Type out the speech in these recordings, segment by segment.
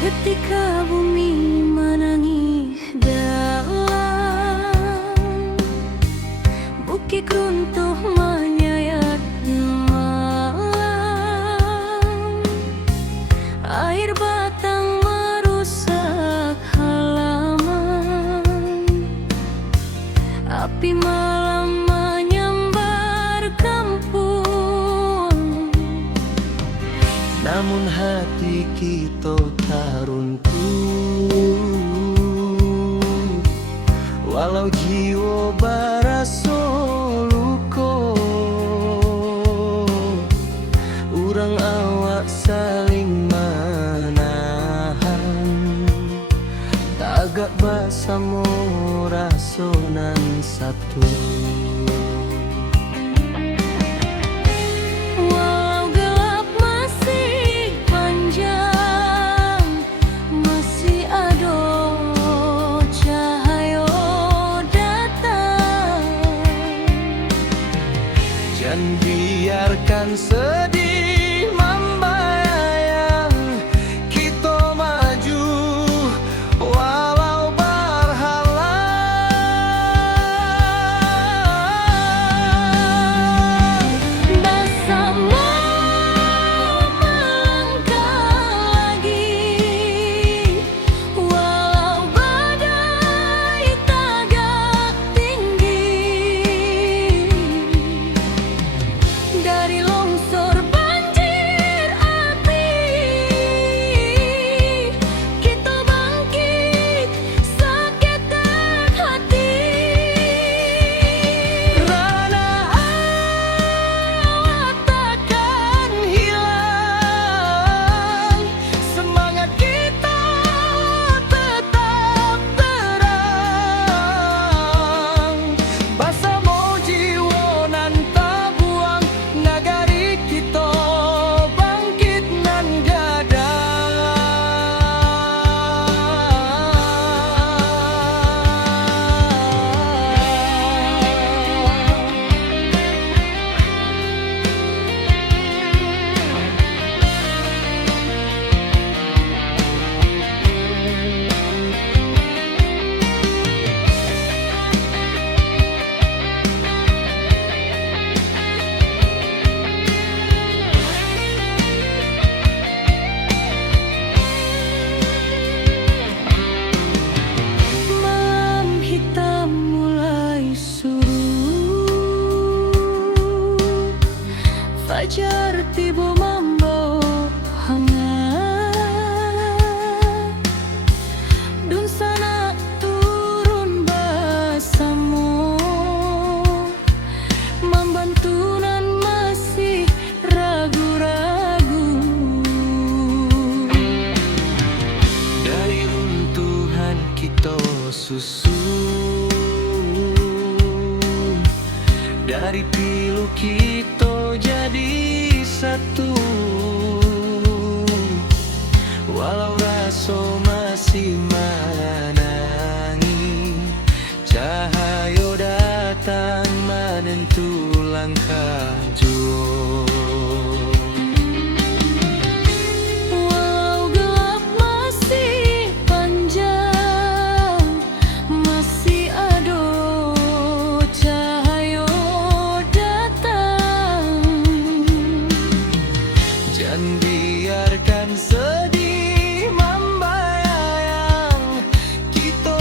Ketika bumi menangis dalam, bukit runtuh menyayat malam, air batang merusak halaman, api malam menyambar kampung. Namun hati kita tak runtuh, walau jiwa barasa luka. Urang awak saling menahan, tagak bersama rasonan satu. Dan biarkan sedih membayang, kita maju walau berhalang. Bersama melangkah lagi, walau badai tagak tinggi. Dari longsor banjir api, kita bangkit seketek hati. Rana awak takkan hilang, semangat kita tetap terang. Bersama jiwa nan tak buang, nagari kita bangkit nan gadang. Malam hitam mulai surut, fajar tiba membawa hangat. Dun sana turun bersama, membantu nan masih ragu-ragu. Dari runtuhan kita susun, dari pilu kita jadi satu. Walau rasa masih menangi, cahaya datang menentu langkah jua. Walau gelap masih panjang, masih ada cahaya datang. Jangan biarkan sedih membayang, kita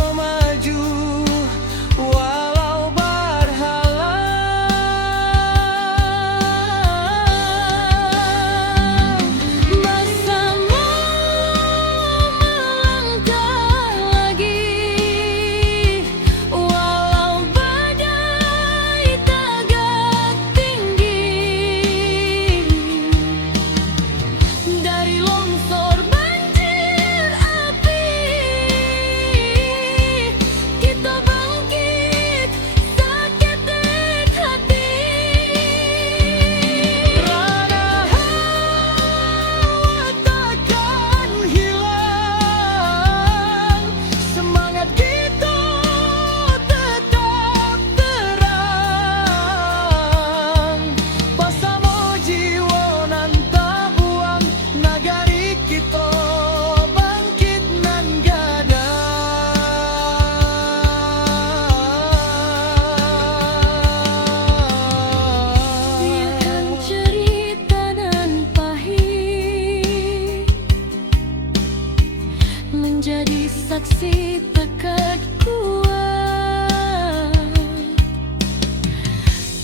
menjadi saksi tekad kuat.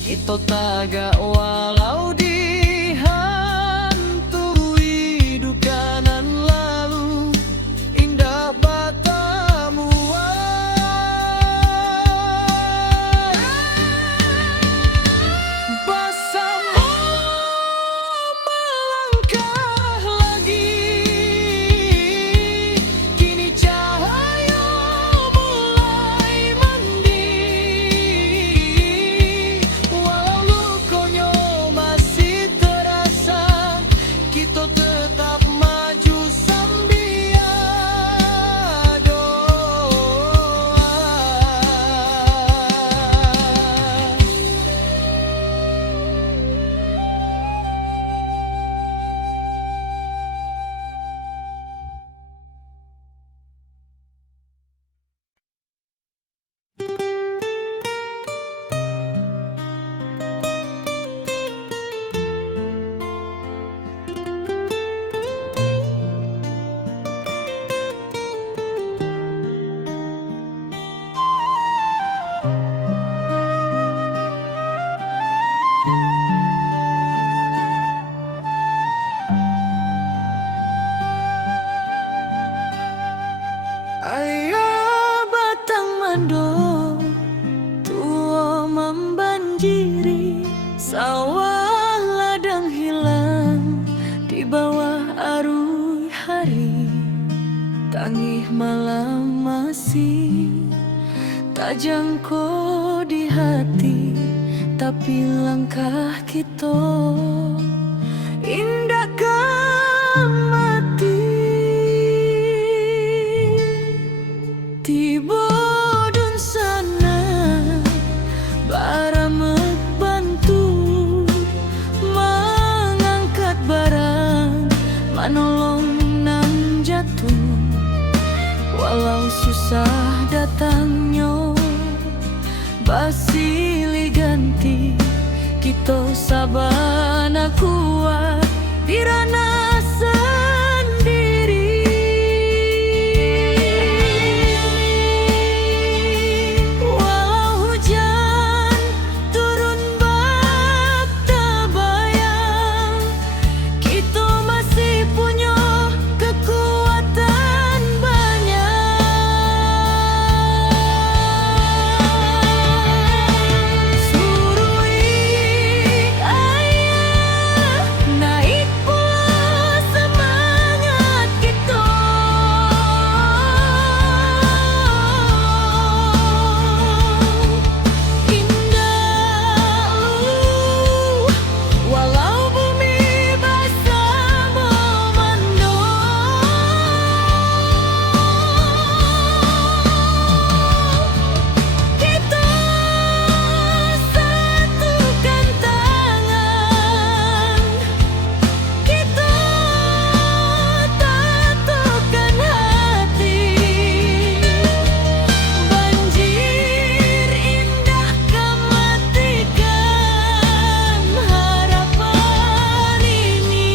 Kita tagak walau dihantui duka nan lalu, indah batamu bersama melangkah lagi. Kini cahaya mulai mandi, walau lukonya masih terasa, kita tetap maju sambil doa. Ayah batang mando tua membanjiri, sawah ladang hilang di bawah arus hari. Tangih malam masih tak jangkau di hati, tapi langkah kita indahkan mati. Tiba dun sana baramek bantu mengangkat barang, manolong nang jatuh. Walau susah datangnya basilih ganti, kita sabana kuat dirana sendiri. Walau hujan turun bak tabayang, kita masih punya kekuatan banyak. Surui ayah naik pula semangat kita. Indah walau bumi basah memandung, kita satukan tangan, kita tatukan hati. Banjir indah kematikan harapan ini.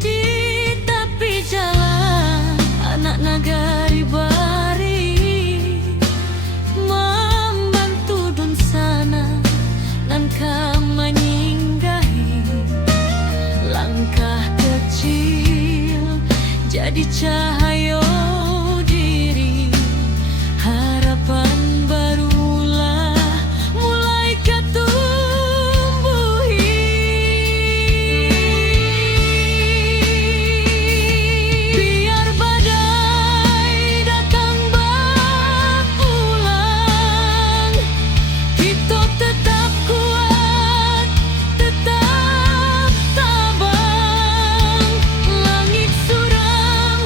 Di tepi jalan anak nagari bari membantu dun sana nan menyinggahi. Langkah kecil jadi cahaya diri, harapan barulah mulai ketumbuhi. Biar badai datang berulang, kita tetap kuat, tetap tabang. Langit suram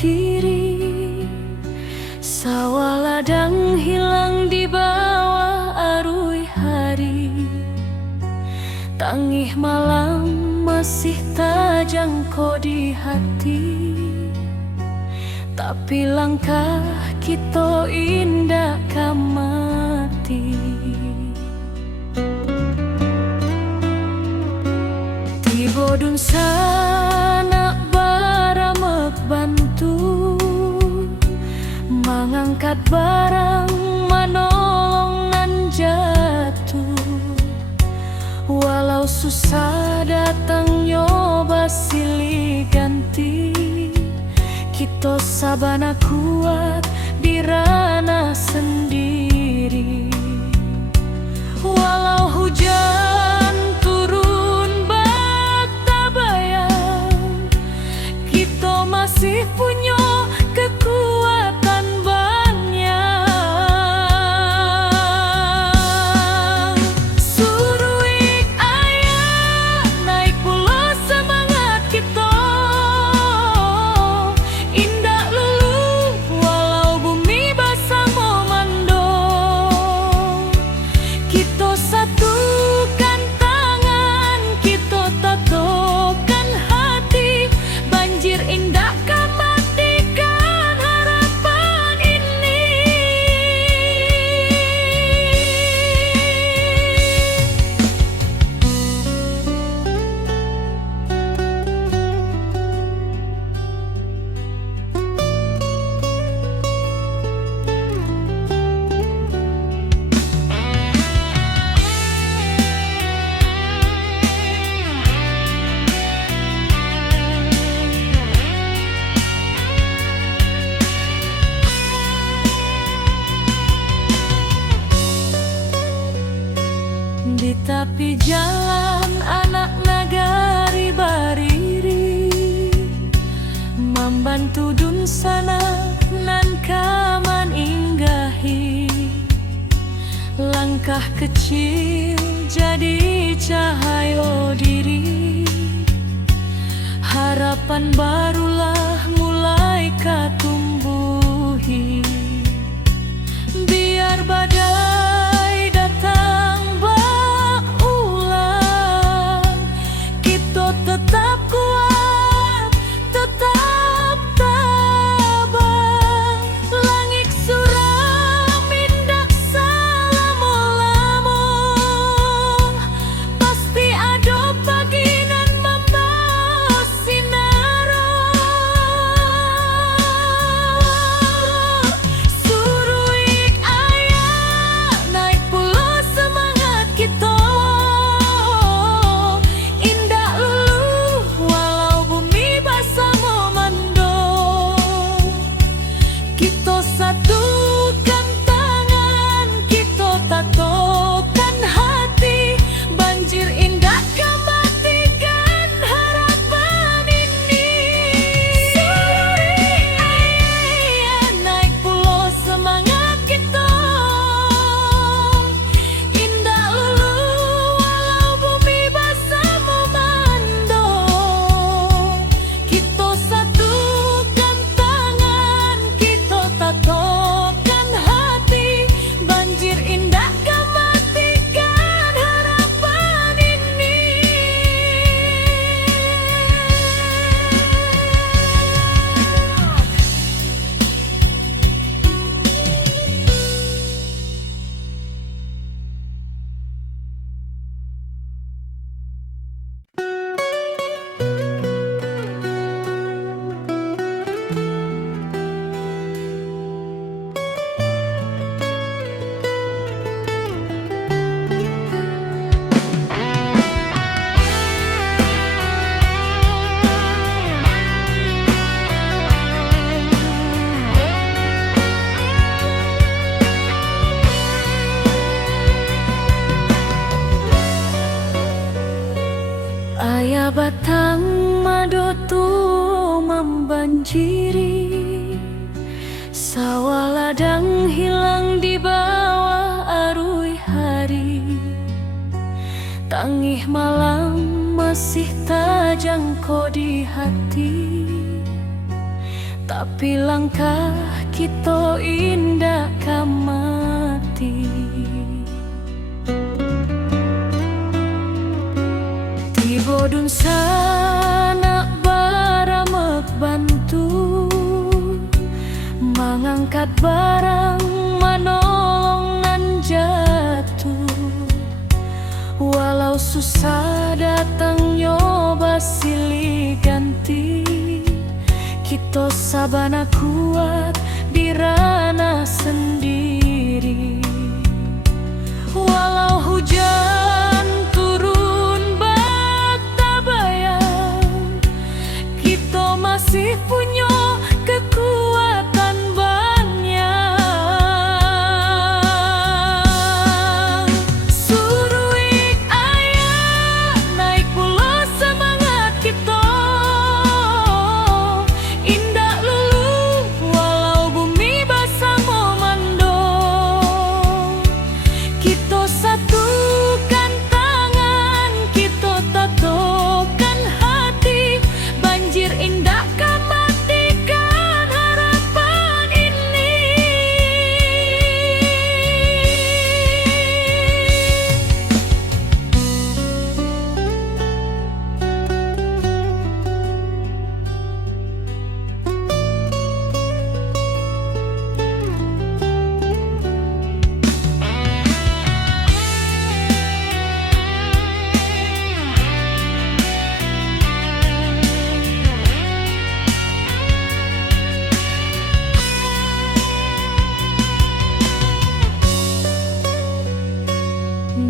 membanjiri, sawah ladang hilang di bawah arus hari. Tangih malam masih tak jangkau di hati, tapi langkah kita indah kamati. Tiba dun sana baramek bantu, mengangkat barang manolong nan jatuh. Walau susah datang nyoba silih ganti, kita sabana kuat di ranah sendiri. Walau hujan turun bak tabayang, kita masih punya kekuatan banyak. Suruh ayah naik pula semangat kita, indah lulu walau bumi basah memando. Kita satukan tangan, kita tatokan hati, banjir indah matikan harapan ini. Di tepi jalan anak nagari bariri, membantu dun sana nan kaman inggahi. Langkah kecil jadi cahaya diri, harapan barulah mulai katumbuhi. Biar badai datang berulang, kita tetap kuat, tetap tabah. Langit suram indah selama-lamanya, pasti ada pagi nan membawa sinar. Suruh ayah naik pula semangat kita, indah lulu walau bumi basah memando. Kita satukan tangan, kita tatokan hati, banjir indah matikan harapan ini. Suruh ayah naik pula semangat kita, indah lulu walau bumi basah memando. Kita satukan tangan, kita tatokan hati, banjir indah matikan harapan ini. Ayah batang mado tu membanjiri, sawah ladang hilang di bawah arus hari. Tangih malam masih tak jangkau di hati, tapi langkah kita indah kamati. Tiba dun sana baramek bantu mengangkat barang manolong nan jatuh. Walau susah datang nyoba silih ganti, kita sabana kuat di ranah sendiri. Walau hujan turun bak tabayang, kita masih punya kekuatan banyak. Suruh ayah naik pulau semangat kita, indah lulu walau bumi basah memando. Kita satukan tangan, kita tatokan hati, banjir indah matikan harapan ini.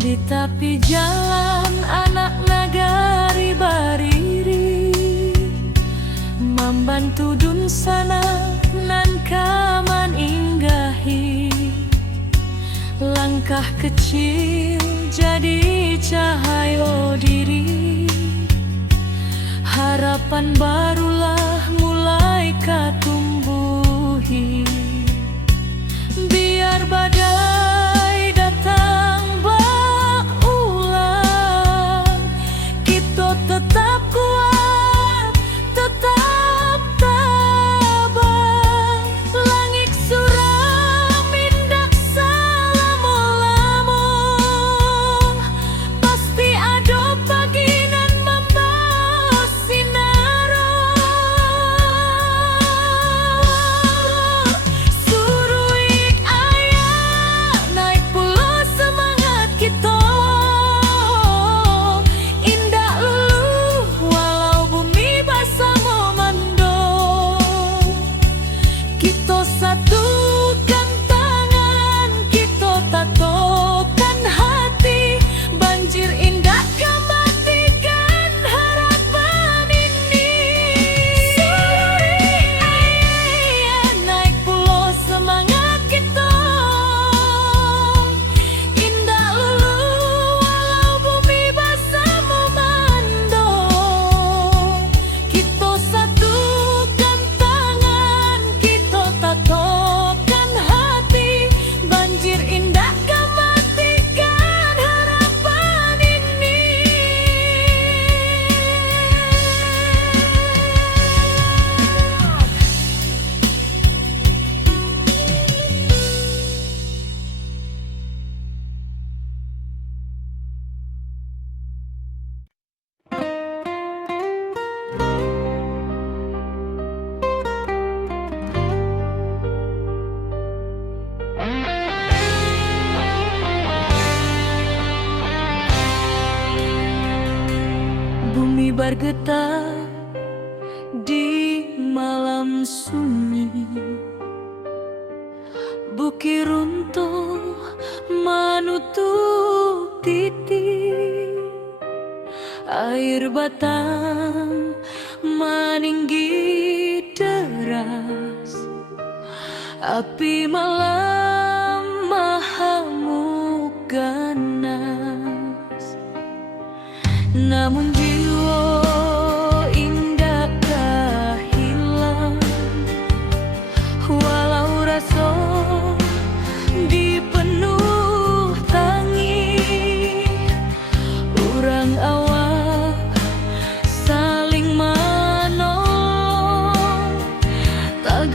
Di tepi jalan anak nagari bariri, membantu dun sana nan kaman inggahi. Langkah kecil jadi cahaya diri, harapan barulah mulai katumbuhi. Biar badai datang berulang, kita tetap kuat, tetap tabah. Langit suram indak salamulamu, pasti ada pagi nan membawa sinaro. Suruh ayah naik pulau semangat kita, indah lulu walau bumi basah memando. Kita satukan tangan, kita tatokan hati, banjir indah matikan harapan ini. Suruh ayah naik pulau semangat kita, indah lulu walau bumi basah memando. Kita satukan tangan, kita tatokan hati, banjir indah matikan harapan ini. Bumi bergetar di malam sunyi, bukit runtuh menutup titik, air batang meninggi deras, api malam mahamuk ganas. Namun jiwa indah hilang, walau rasa dipenuh tangi. Urang awak saling menolong, tak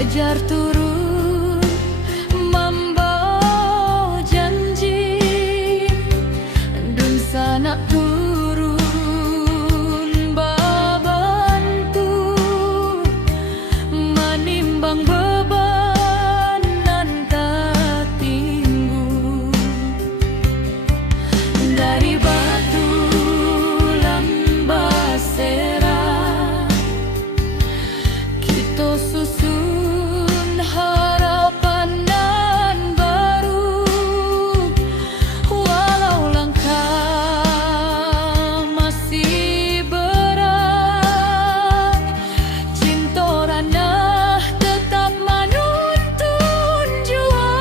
Fajar turun membawa janji, dun sanak turun babantu menimbang beban nan tak tinggu. Dari batu lambasera kita susun harapan nan baru. Walau langkah masih berat, cinta ranah tetap menuntun jua.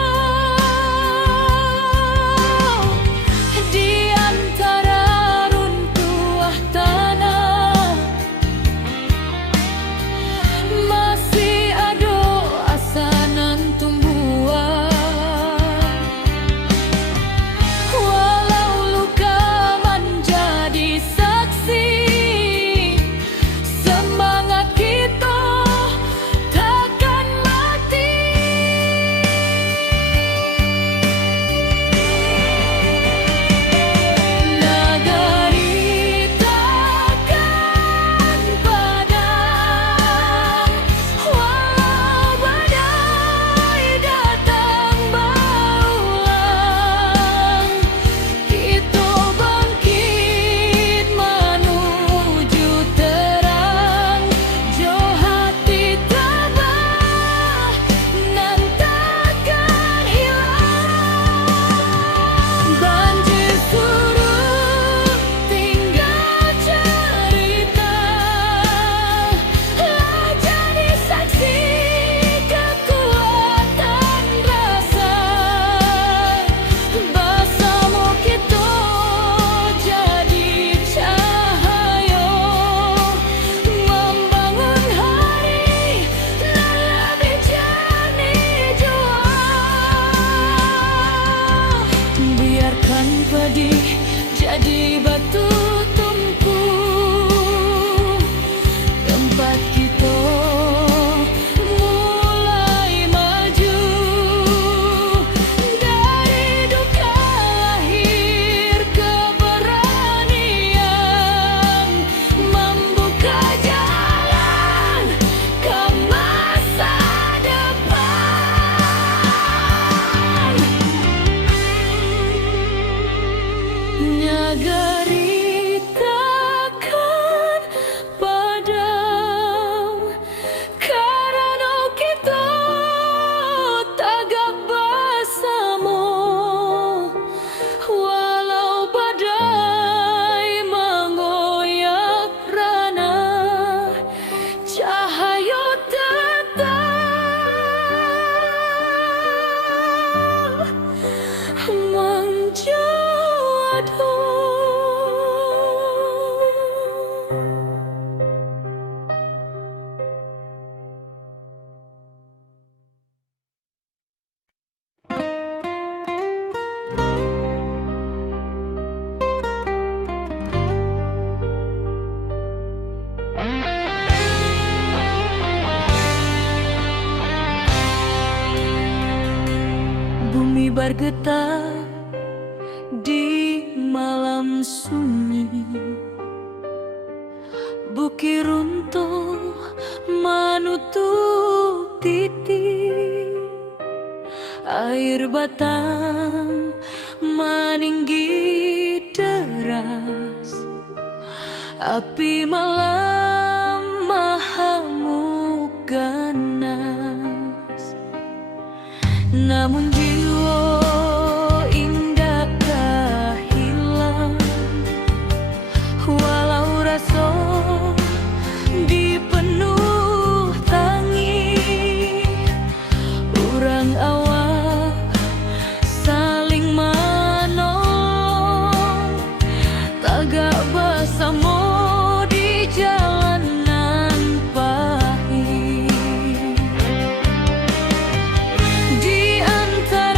Di antara runtuh tanah masih ada asa nan tumbuhan. Walau luka menjadi saksi, semangat kita takkan mati. Nagari takkan padam, walau badai datang berulang. Kita bangkit menuju terang, jo hati tabah nan takkan hilang. Banjir surut tinggal cerita, lah jadi saksi kekuatan rasa. Bersama kita jadi cahaya, membangun hari nan lebih jernih jua. Biarkan pedih jadi batu tumpu, tempat kita mulai maju. Dari duka lahir keberanian, membuka jalan ke masa depan. Nagari takkan padam, karena kita tagak bersama. Walau badai menggoyak ranah, cahaya tetap menjadi. Bumi bergetar di malam sunyi, bukit runtuh menutup titik, air batang meninggi deras, api malam mahamuk ganas. Namun jiwa indakkah hilang, walau rasa dipenuh tangi. Urang awak saling menolong, tagak bersama di jalanan pahit. Di antara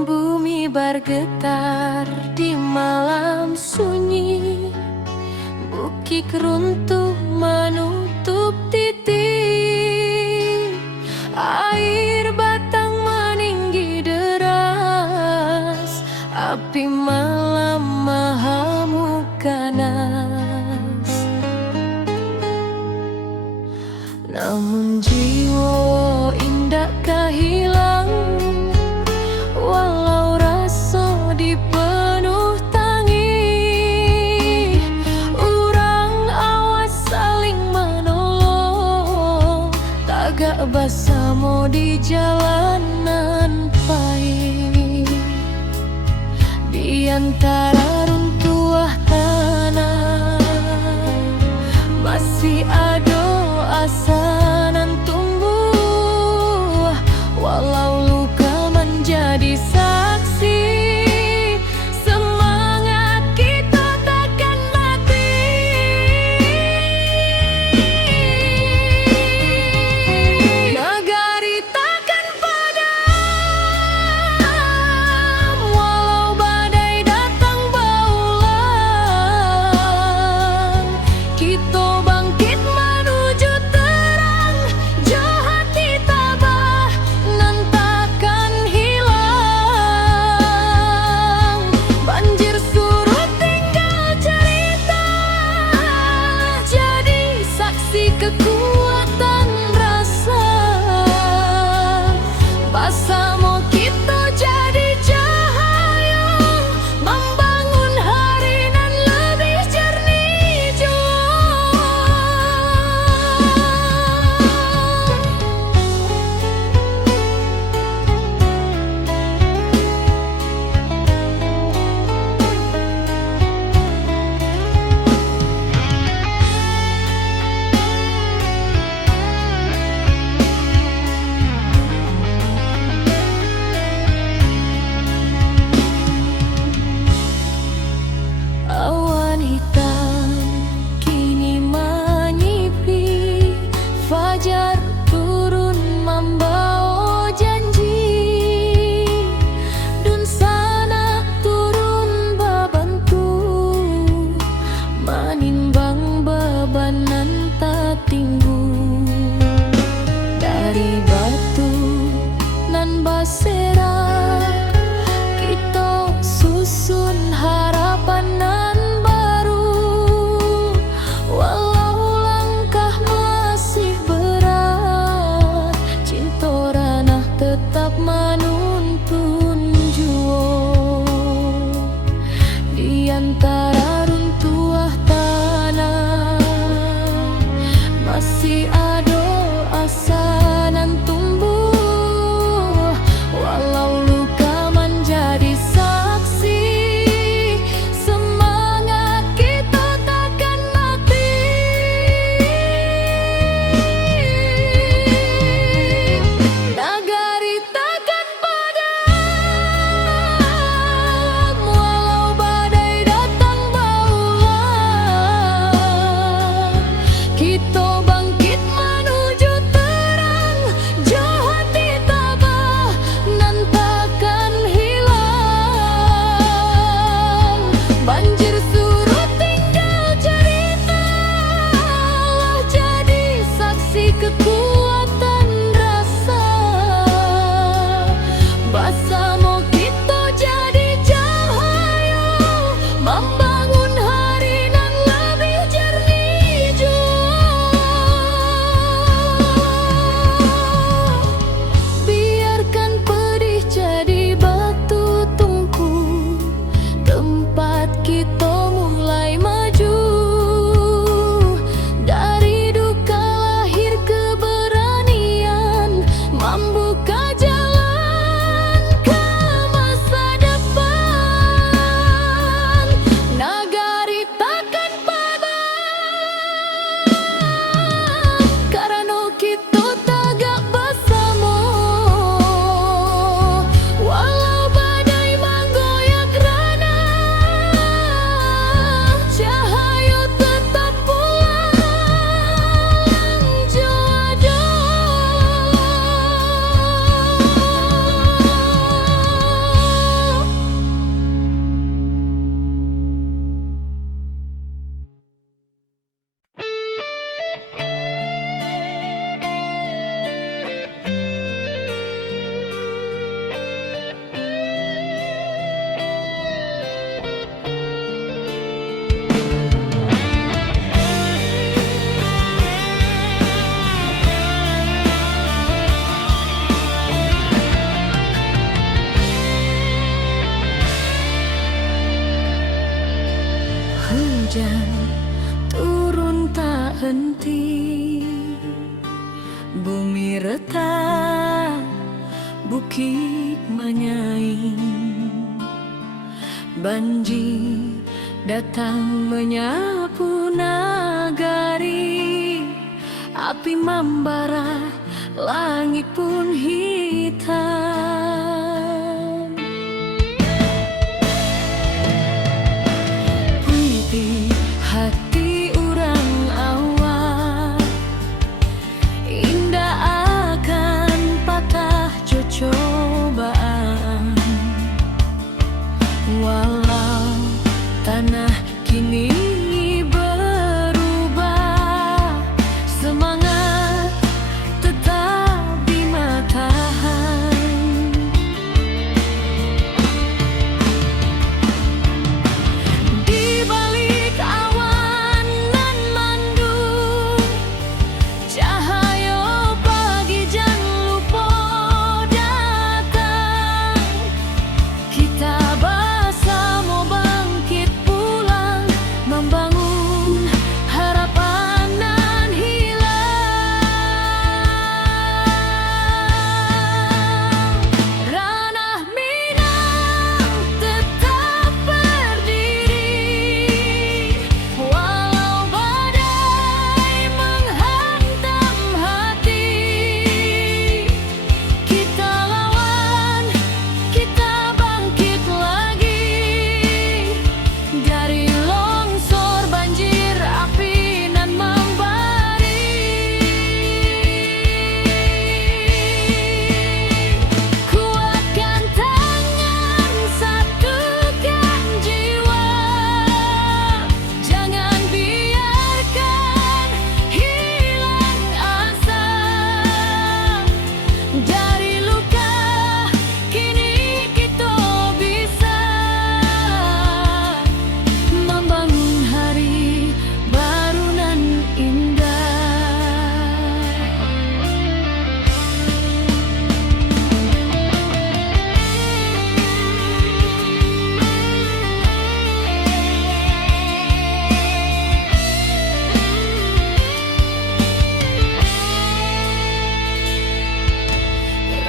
Bumi bergetar di malam sunyi, bukit runtuh menutup titik, air batang meninggi deras, api malam mengamuk ganas. Namun jiwa indah kehilang, walau rasa dipenuh tangi, urang awas saling menolong, tagak bersama di jalanan pahit. Di antara runtuhan tanah masih ada asa nan tumbuh, walau luka menjadi saksi, semangat kita takkan mati. Negari takkan padam, walau badai datang henti. Bumi retak, bukit menyaing, banjir datang menyapu nagari. Api membara, langit pun hitam. Putih hati orang awak, indah akan patah cobaan. Walau tanah kini berubah, semangat tetap di matahan. Di balik awan nan mendung, cahaya pagi jangan lupa datang. Kita bersama bangkit pulang, membangun harapan nan hilang. Ranah Minang tetap berdiri, walau badai menghantam hati. Kita lawan, kita bangkit lagi, dari longsor banjir api nan membari. Kuatkan tangan, satukan jiwa, jangan biarkan hilang asa. Dari luka kini kita bisa membangun hari baru nan indah.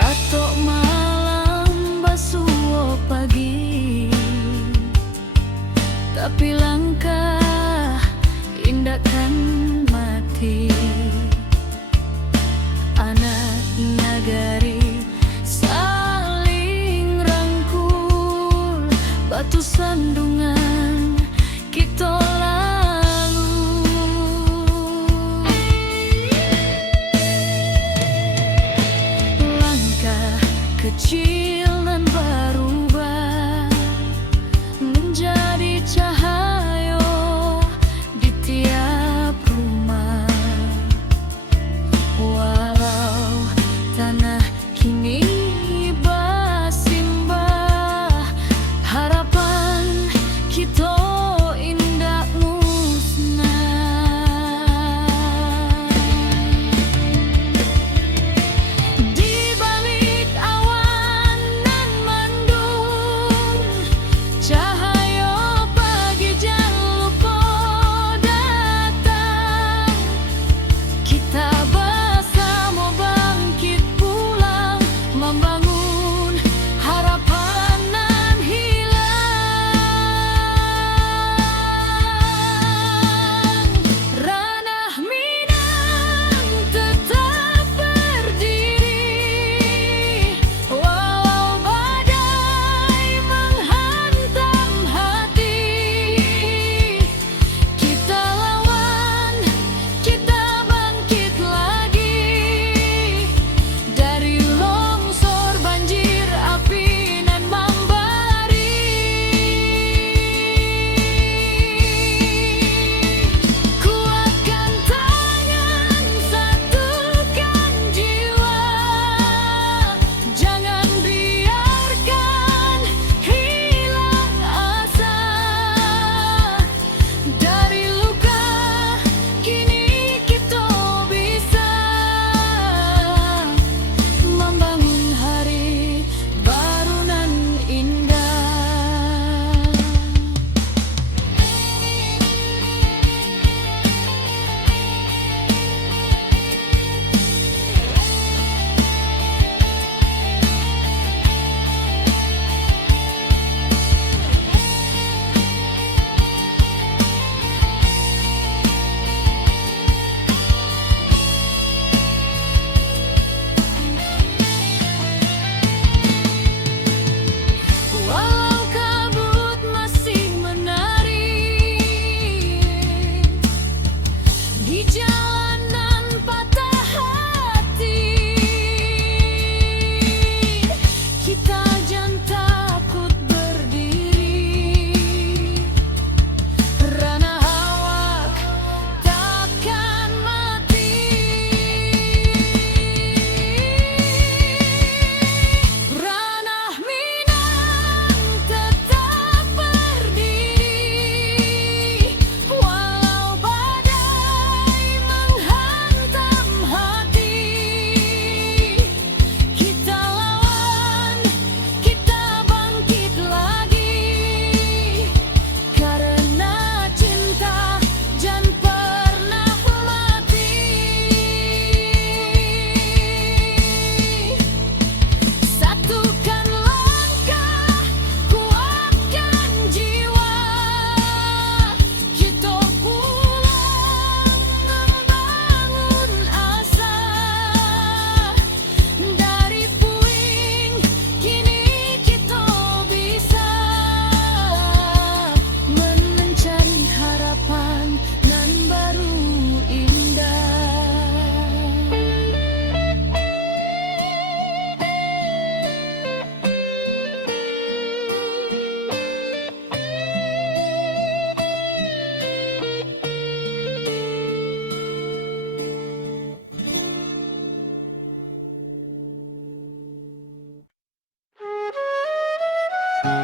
Ratok malam basuh pagi, tapi langkah indah kan mati. Anak nagari saling rangkul, batu sandungan kita lalu. Langkah kecil dan berubah menjadi cahaya di tiap rumah. Walau tanah kini bersimbah, harapan Bumi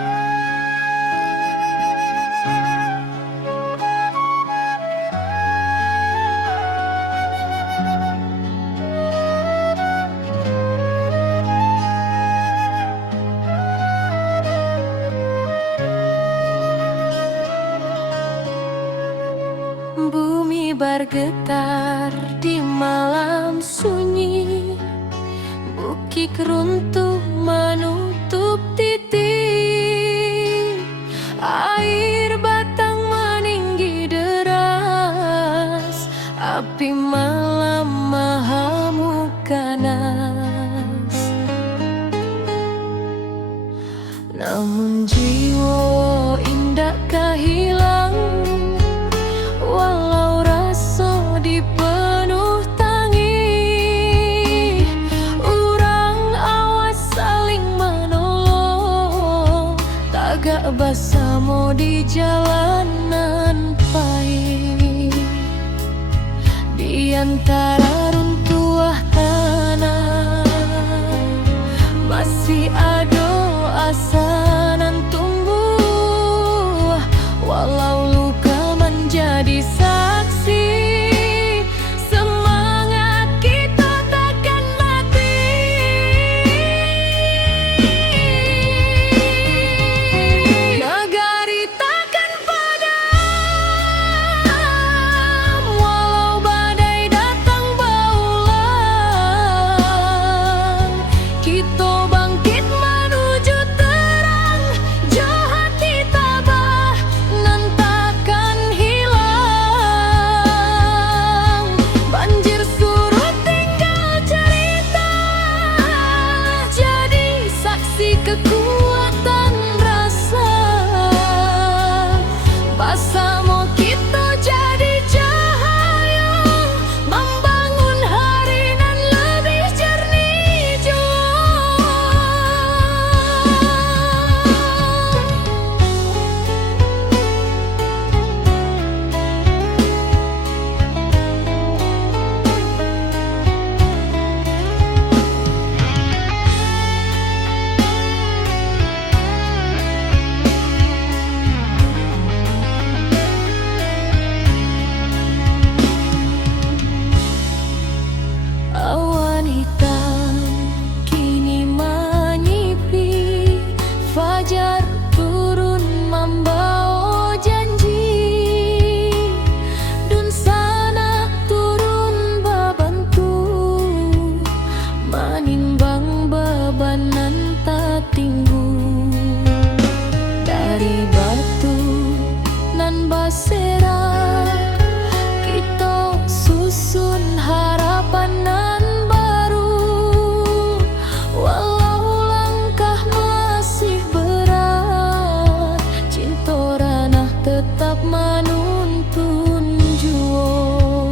bergetar di malam sunyi, bukit runtuh menutup titik, air batang meninggi deras, api malam mengamuk ganas. Namun jiwa indah hilang, walau rasa dipenuh tangi, urang awas saling menolong, tagak bersama di jalanan pahit. Di antara runtuhan tanah masih ada asa nan tumbuh, walau luka menjadi saksi, semangat kita takkan mati. Nagari takkan padam, walau badai datang berulang, kita bangkit menuju terang, jauh hati tabah nan takkan hilang. Banjir surut tinggal cerita, jadi saksi kekuatan rasa, bersama kita jadi cahaya, membangun hari nan lebih jernih jua. Awan hitam kini menyipi, fajar turun membawa janji, dun sana turun babantu, menimbang beban nan tak tinggu. Dari batu nan basera, kita susun harapan nan baru, walau langkah masih berat, cinta ranah tetap menuntun jua.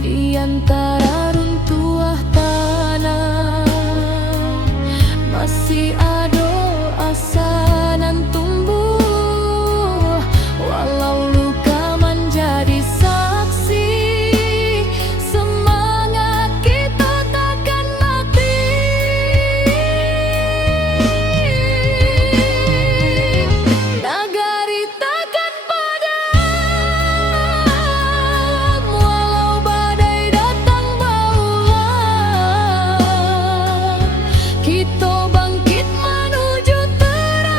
Di antara runtuhan tanah masih ada asa nan tumbuh, walau luka menjadi saksi, semangat kita takkan mati. Nagari takkan padam, walau badai datang berulang, kita bangkit menuju terang,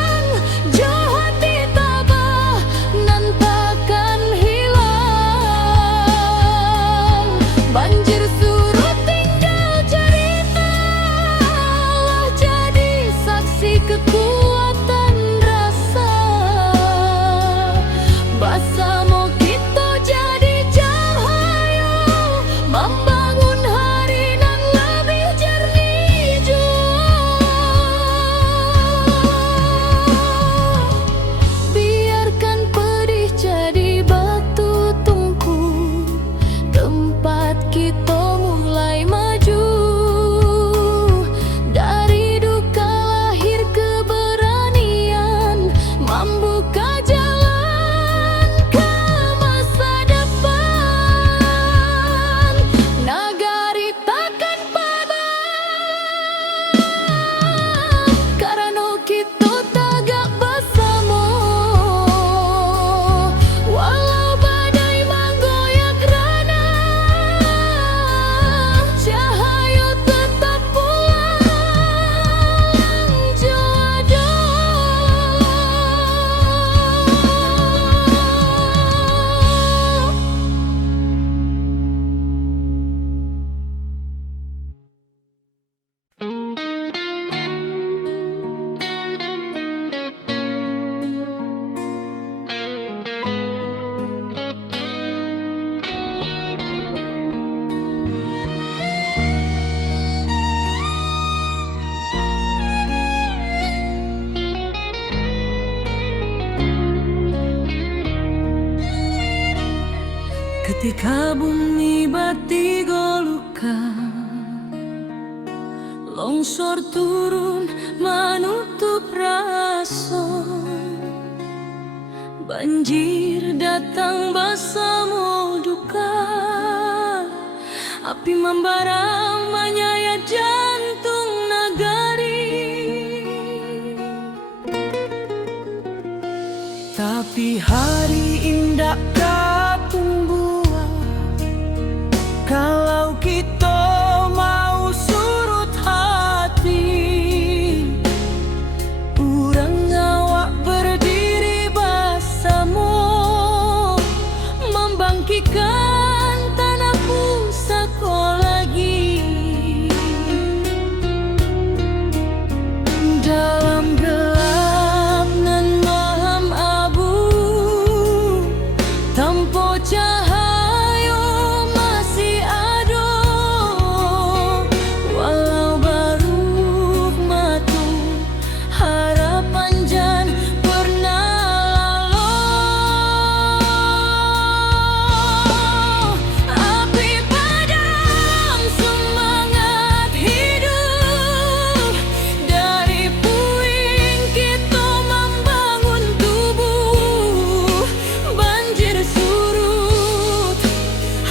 Ka bumi bati goluka, longsor turun menutup rason, banjir datang bersama duka, api membara menyayat jantung nagari. Tapi hari indah kapung buah, kalau kita mau surut hati, urang awak berdiri bersama, membangkitkan tanah pusaka lagi. Dalam gelap nan malam abu, tanpa cahaya masih ada, walau baru matu harapan jan pernah lalu. Api padam semangat hidup, dari puing kita membangun tubuh. Banjir surut,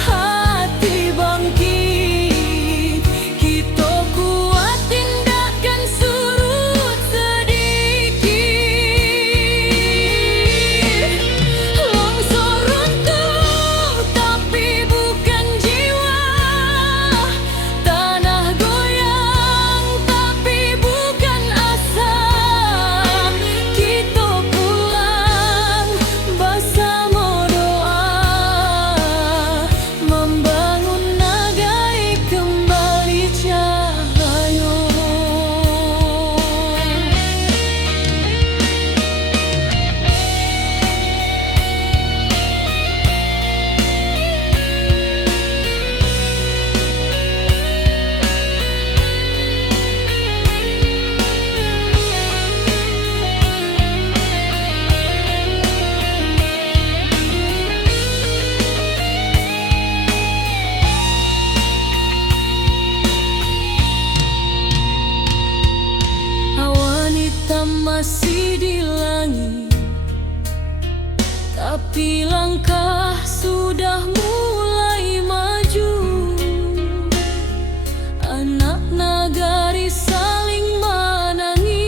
hati bangkit, kita kuat tindakan surut sedikit. Longsor runtuh tapi bukan jiwa, tanah goyang tapi bukan asa. Kita pulang bersama doa, membangun nagari kembali cahaya. Awan hitam masih di langit, tapi langkah sudah mulai maju. Anak nagari saling menangis,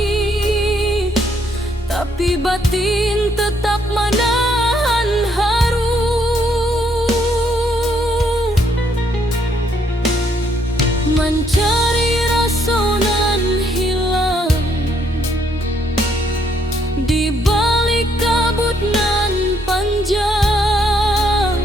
tapi batin tetap menahan haru. Mencari rasa nan hilang di balik kabut nan panjang,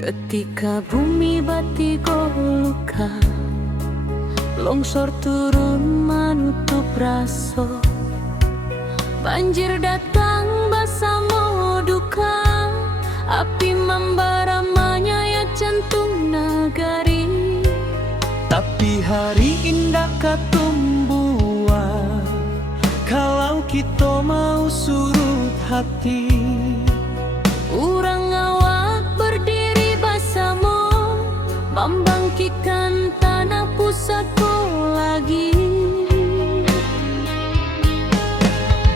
Ketika bumi batigo luka, longsor turun menutup raso, banjir datang bersama duka, api membara menyayat jantung nagari. Tapi hari indah katumbuhan kalau kita mau surut hati. Urang awak berdiri bersama, membangkitkan tanah pusatku lagi.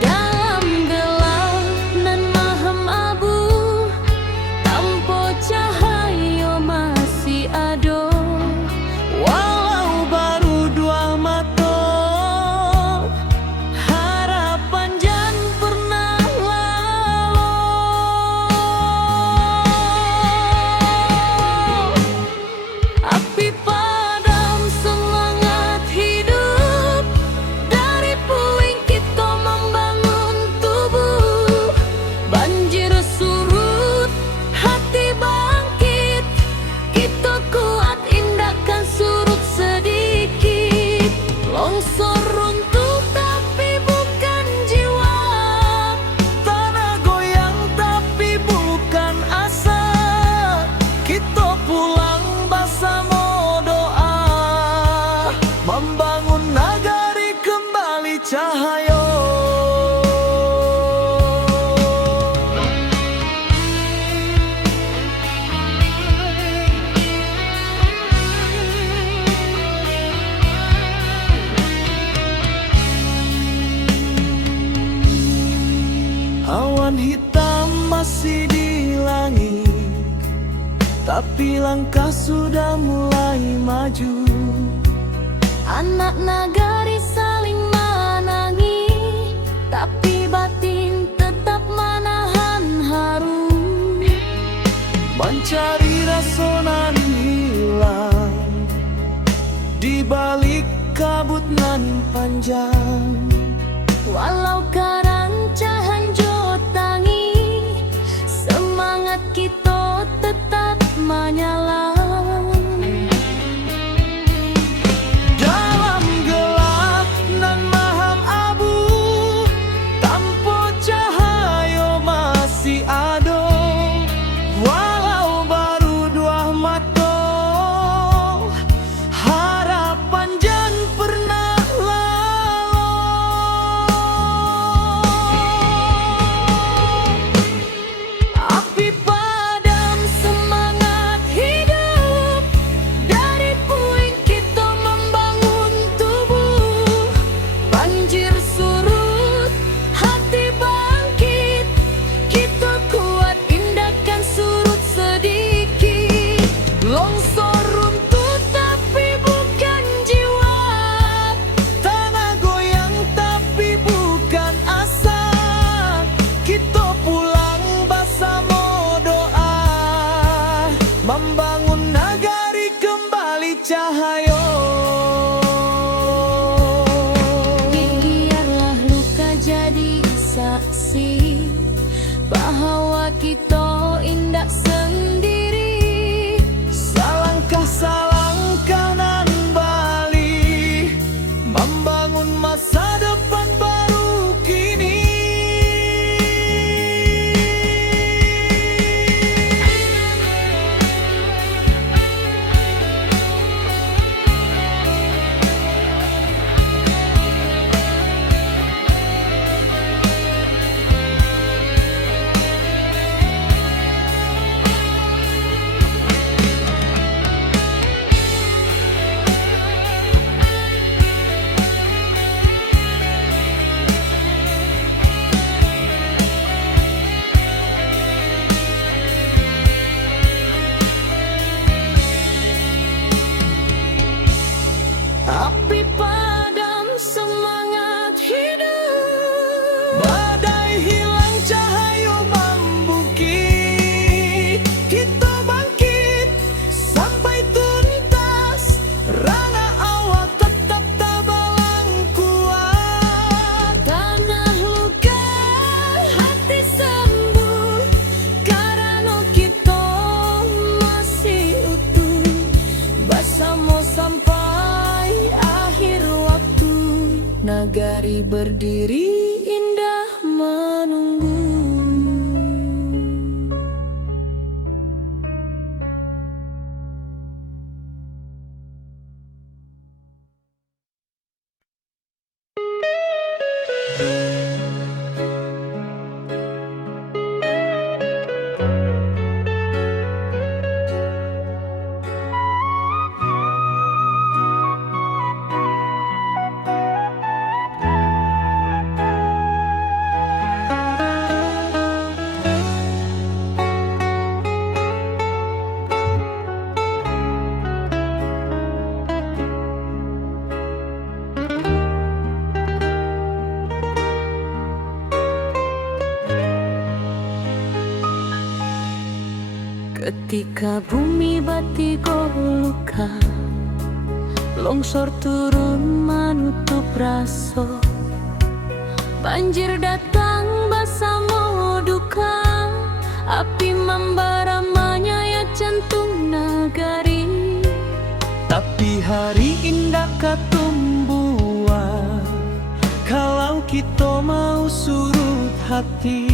Dalam gelap nan mahem abu, tanpa cahaya masih ada. Walau baru dua mata, harapan jan pernah lalu. Api padam semangat hidup, dari puing kita membangun tubuh. Banjir surut, hati bangkit, kita kuat indahkan surut sedikit. Longsor runtuh tapi bukan jiwa, Tanah goyang tapi bukan asa. Kita pulang bersama doa, membangun nagari kembali cahaya. Awan hitam masih di langit, tapi langkah sudah mulai maju. anak nagari saling menangi, tapi batin tetap menahan haru. Mencari rasa nan hilang di balik kabut nan panjang. Walau karancahan jotangi, semangat kita tetap menyala. Dalam gelap nan maham abu, tanpa cahaya masih ada. Walau baru dua mata, harapan jan pernah lalu. Api padam nagari berdiri indah menunggu. Ketika bumi bati luka, longsor turun menutup raso, banjir datang basamo duka, api membara menyayat jantung nagari. Tapi hari indah katumbuhan, kalau kita mau surut hati.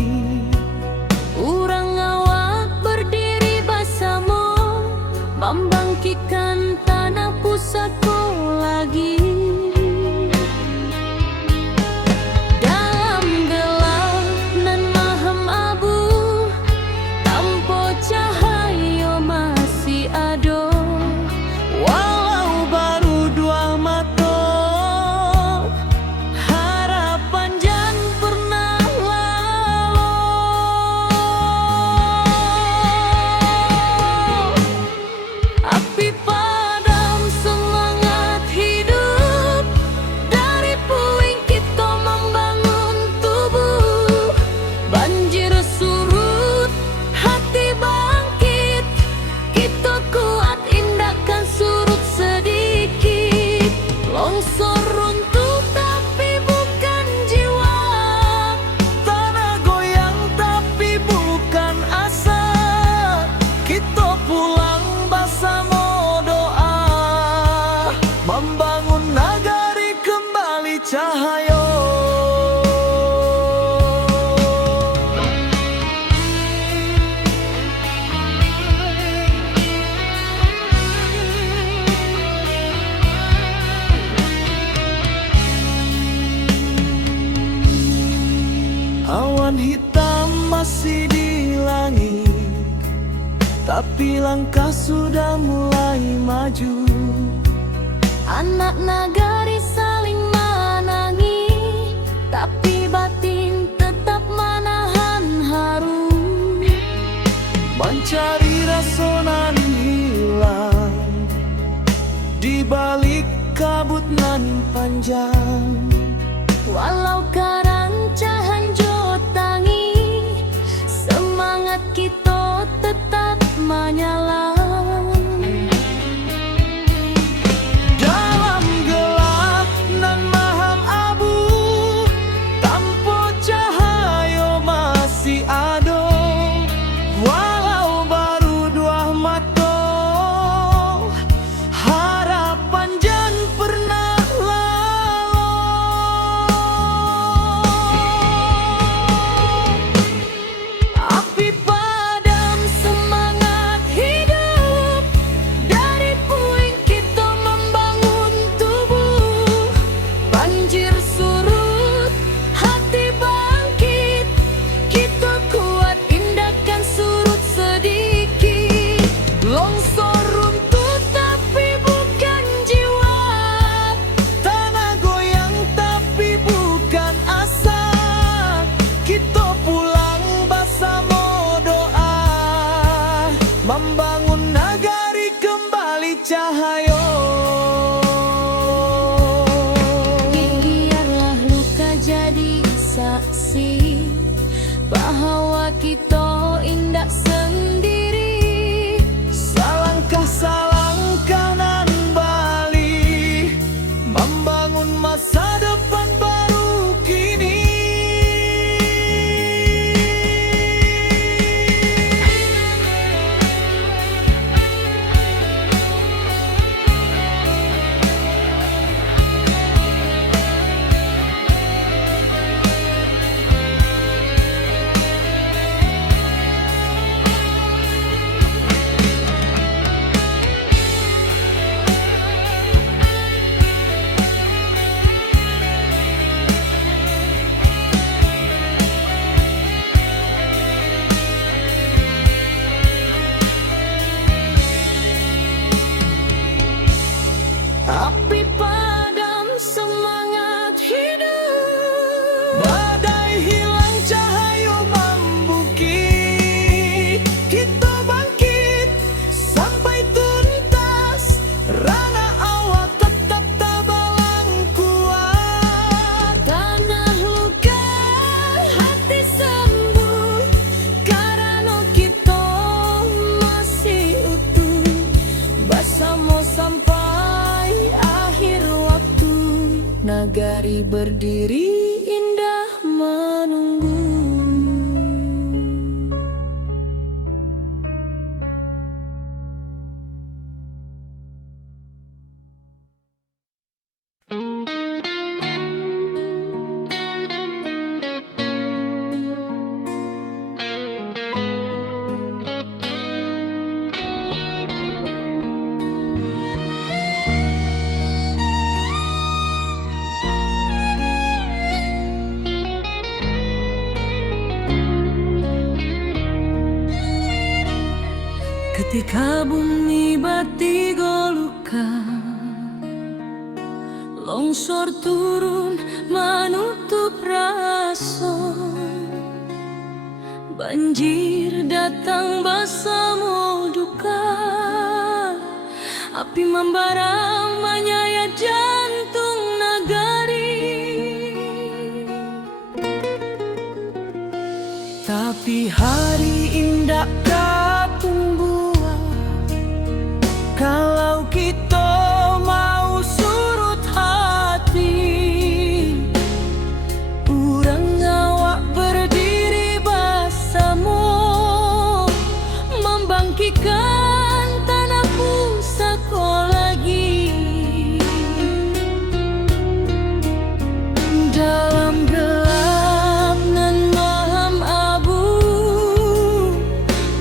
Urang awak berdiri basamo, membangkitkan tanah pusatku lagi. Dalam gelap nan maham abu, tanpa cahaya masih ada. Walau baru dua mata, harapan jan pernah lalu. Api padam semangat hidup, dari puing kita membangun tubuh. Banjir surut, hati bangkit, kita kuat indahkan surut sedikit. Longsor runtuh tapi bukan jiwa, Tanah goyang tapi bukan asa. Kita pulang bersama doa, membangun nagari kembali cahaya. Awan hitam masih di langit, tapi langkah sudah mulai maju. anak nagari saling menangi, tapi batin tetap menahan haru. Mencari rasa nan hilang di balik kabut nan panjang. Walau karancahan jotangi, semangat kita tetap menyala. Dalam gelap nan maham abu, tanpa cahaya masih ada. Walau baru dua mata, harapan jan pernah lalu. Api padam semangat hidup, dari puing kita membangun tubuh. Banjir surut, hati bangkit, kita kuat indahkan surut sedikit. Longsor runtuh tapi bukan jiwa, tanah goyang tapi bukan asa. Kita pulang bersama doa, membangun nagari kembali cahaya. Biarlah luka jadi saksi bahwa kita indah sendiri. Salangkah nan bali, membangun masa depan baru kini. nagari berdiri indah menunggu. Ketika bumi batigolukan, longsor turun menutup rasa, banjir datang bersama duka, api membara menyayat jantung nagari. Tapi hari indah tumbuh kalau kita mau surut hati, urang awak berdiri bersama, membangkitkan tanah pusaka lagi. Dalam gelap nan malam abu,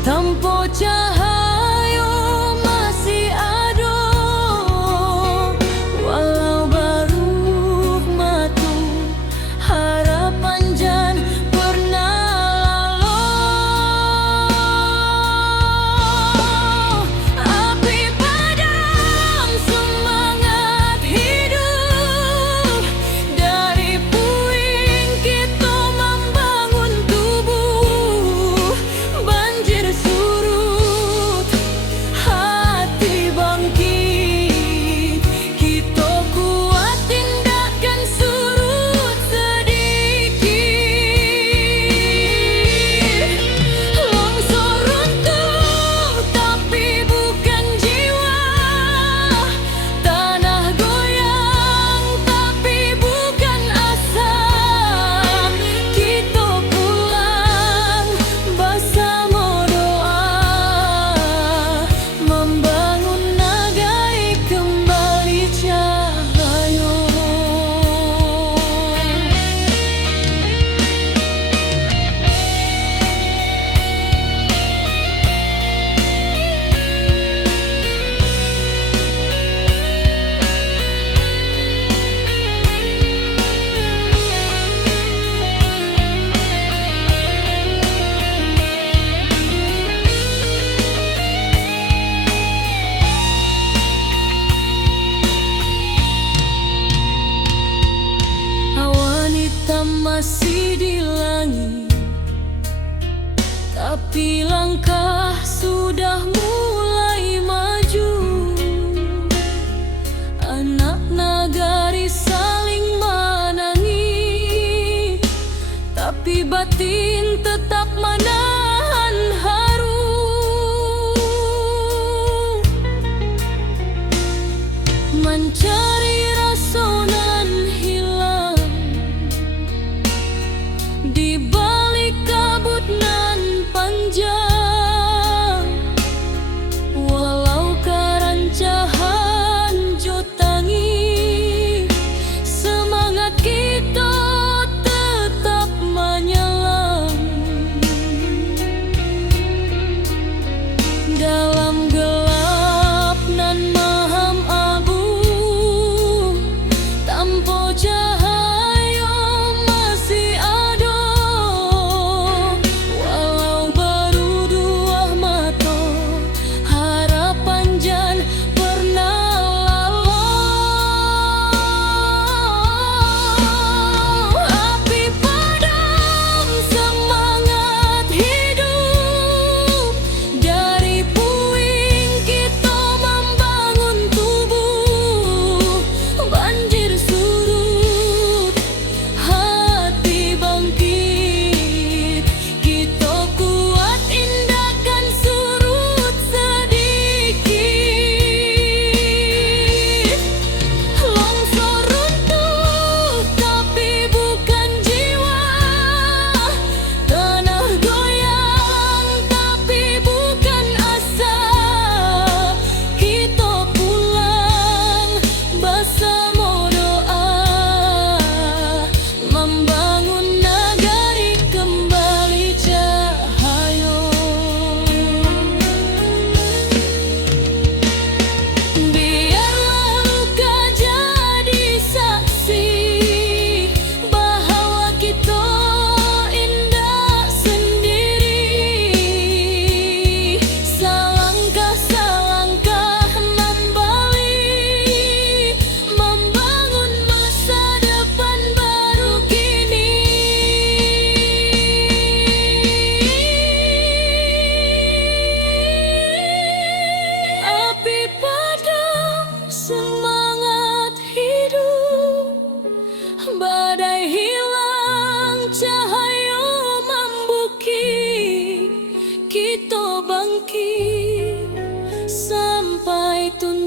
tanpa cahaya masih di langit, tapi langkah sudah mulai maju. Anak nagari saling menangis, tapi batin tetap menahan haru. Mencari rasa nan hilang di balik kabut nan panjang.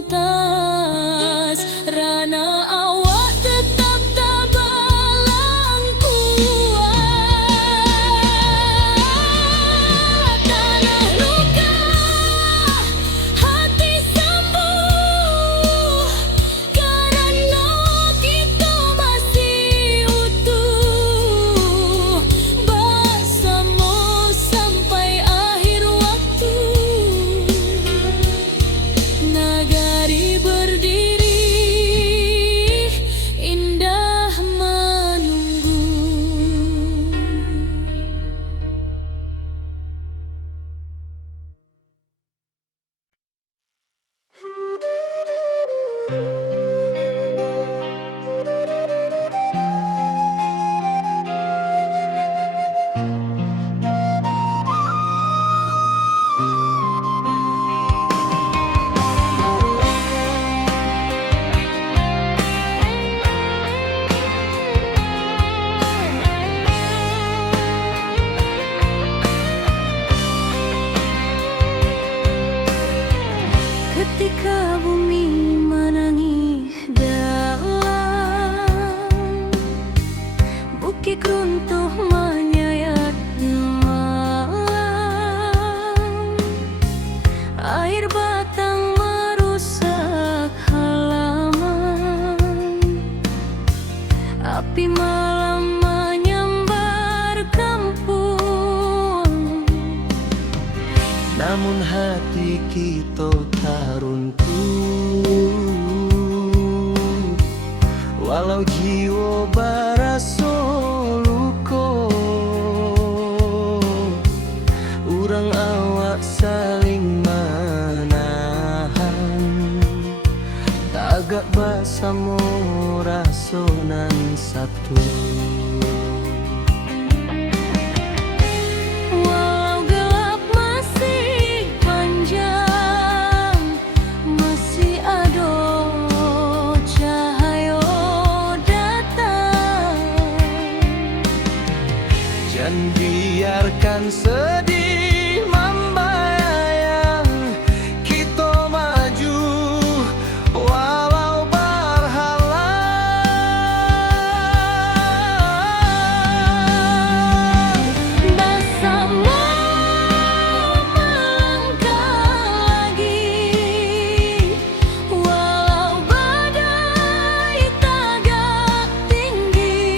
tuntas, rana awak tetap tabalang kuat. Tanah luka, hati sembuh, karena kita masih utuh, bersama sampai akhir waktu. Nagari berdiri, indah menunggu. Ketika bumi menangis dalam, bukit runtuh menyayat malam, air batang merusak halaman, api malam menyambar kampung. Namun hati kita tak runtuh, walau jiwa barasa luka. Urang awak saling menahan, tagak bersama rasonan satu. Walau gelap masih panjang, masih ada cahaya datang. Jangan biarkan sedih membayang, kita maju walau berhalang. Bersama melangkah lagi, walau badai tagak tinggi.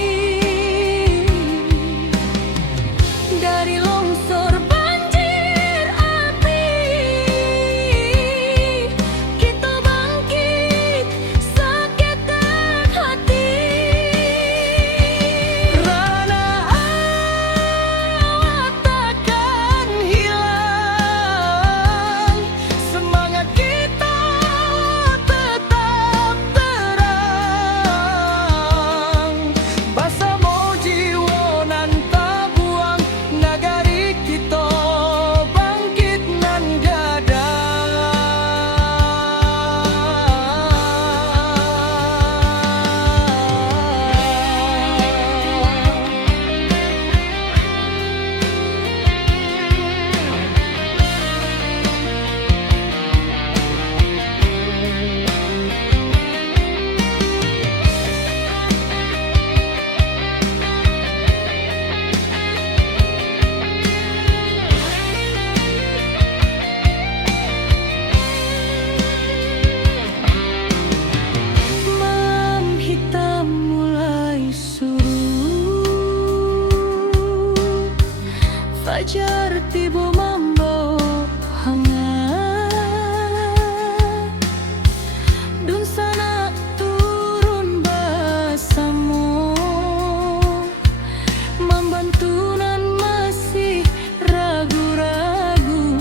Dari longsor banjir api, kita bangkit seketek hati. Rana awak takkan hilang, semangat kita tetap terang. Bersama jiwa nan tak buang, nagari kita bangkit nan gadang. Malam hitam mulai surut, fajar tiba membawa hangat, dun sana turun bersama, membantu nan masih ragu-ragu.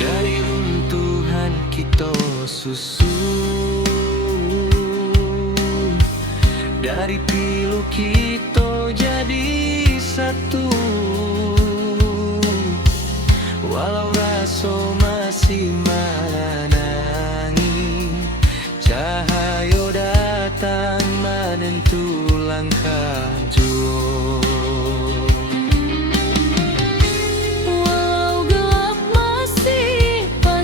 Dari runtuhan kita susun, dari pilu kita jadi satu. Walau rasa masih menangi, cahaya datang menentu langkah jua. Walau gelap masih panjang,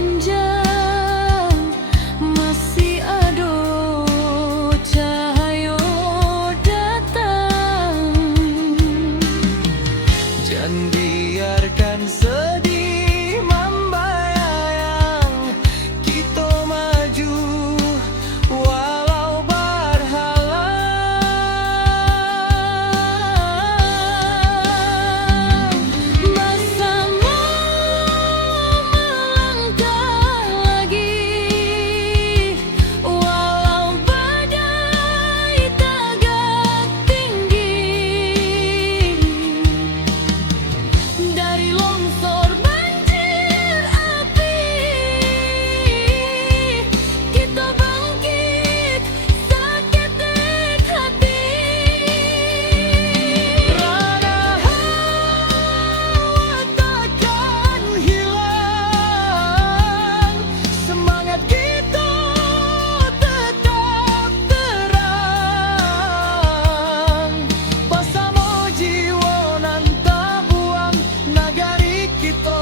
kita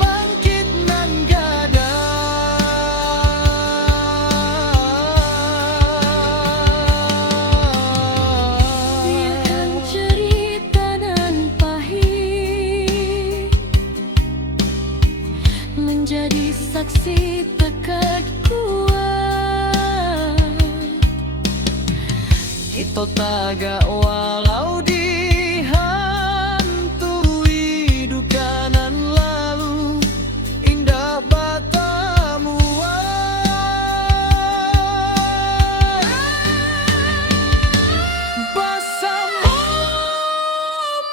bangkit nan gada. Biarkan cerita nan pahit menjadi saksi pekat kuat. Kita tagak walau dihantui duka nan lalu, indah batamuan. Bersama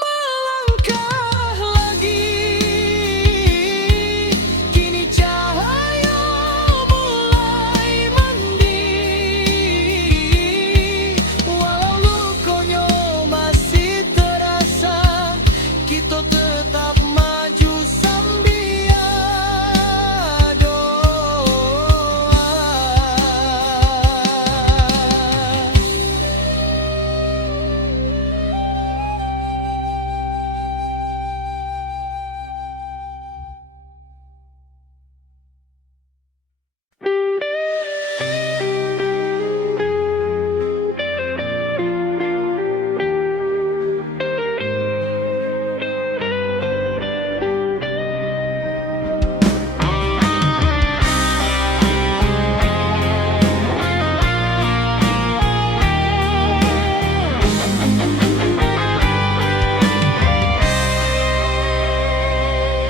melangkah lagi, kini cahaya mulai mending. Walau lukanya masih terasa, kita tetap maju sambil doa.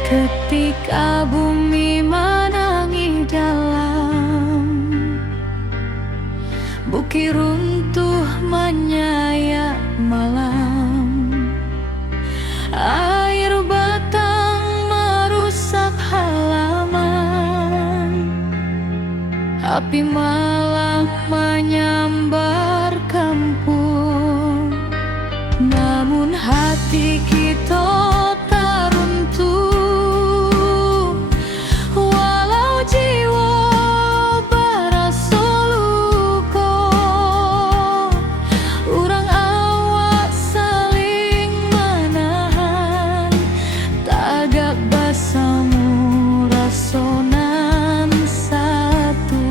Ketika bumi menangis dalam, bukit runtuh menyayat malam, air batang merusak halaman, api malam menyambar kampung. Namun hati kita tak runtuh, walau jiwa berasa luka. Urang awak saling menahan, tagak basamu rasonan satu.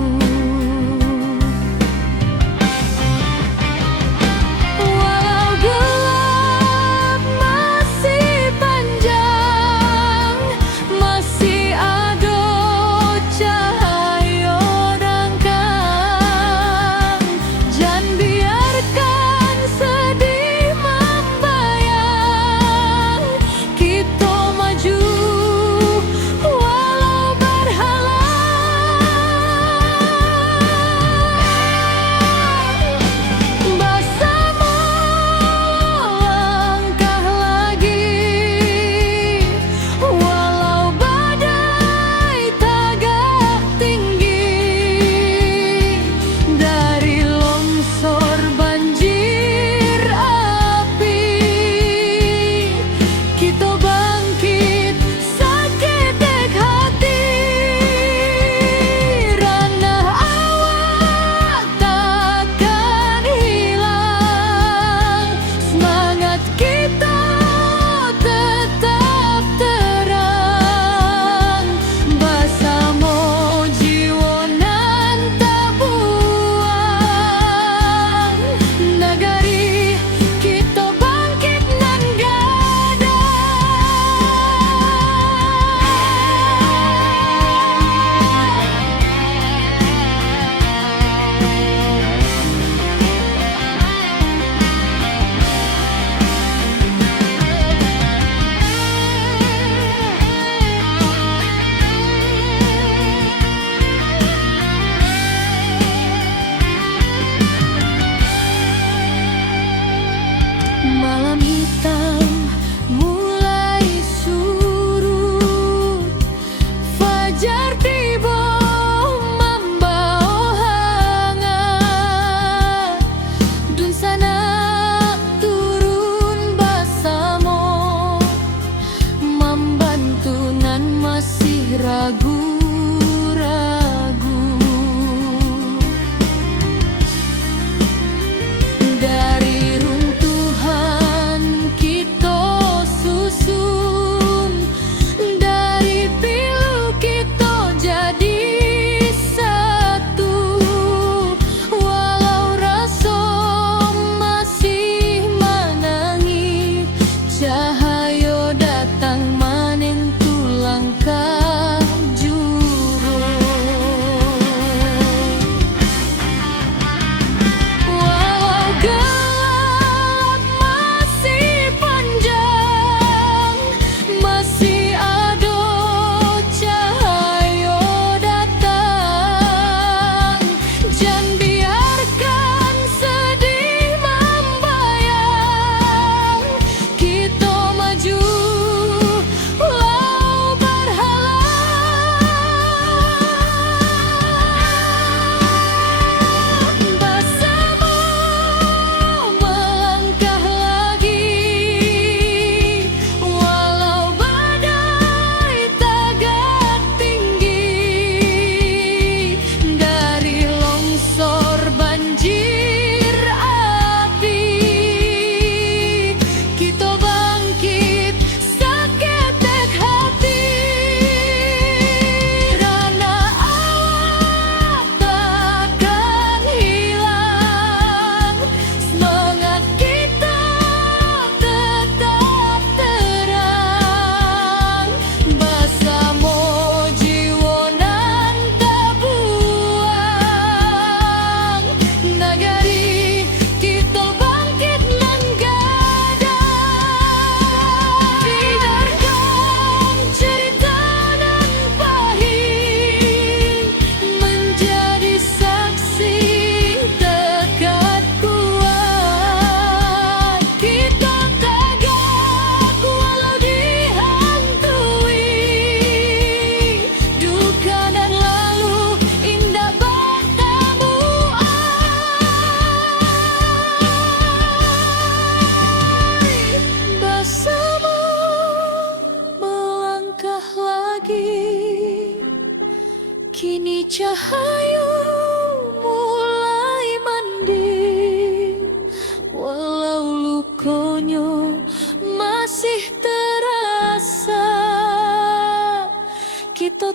Walau gelap masih panjang, masih ada cahaya dangkang. Jangan biarkan sedih membayang, kita maju walau berhalang. Bersama langkah lagi, walau badai tagak tinggi. Dari longsor banjir api, kita bangkit saketek hati. Ranah awak takkan hilang, semangat kita tetap terang. Bersama jiwa nan tak buang, negari kita bangkit nan gada. Malam hitam mulai surut, fajar tiba membawa hangat. Dun sana turun bersama, membantu nan masih ragu-ragu. Dari runtuhan kita susun cahayu mulai mandi, walau lukonyo masih terasa, kita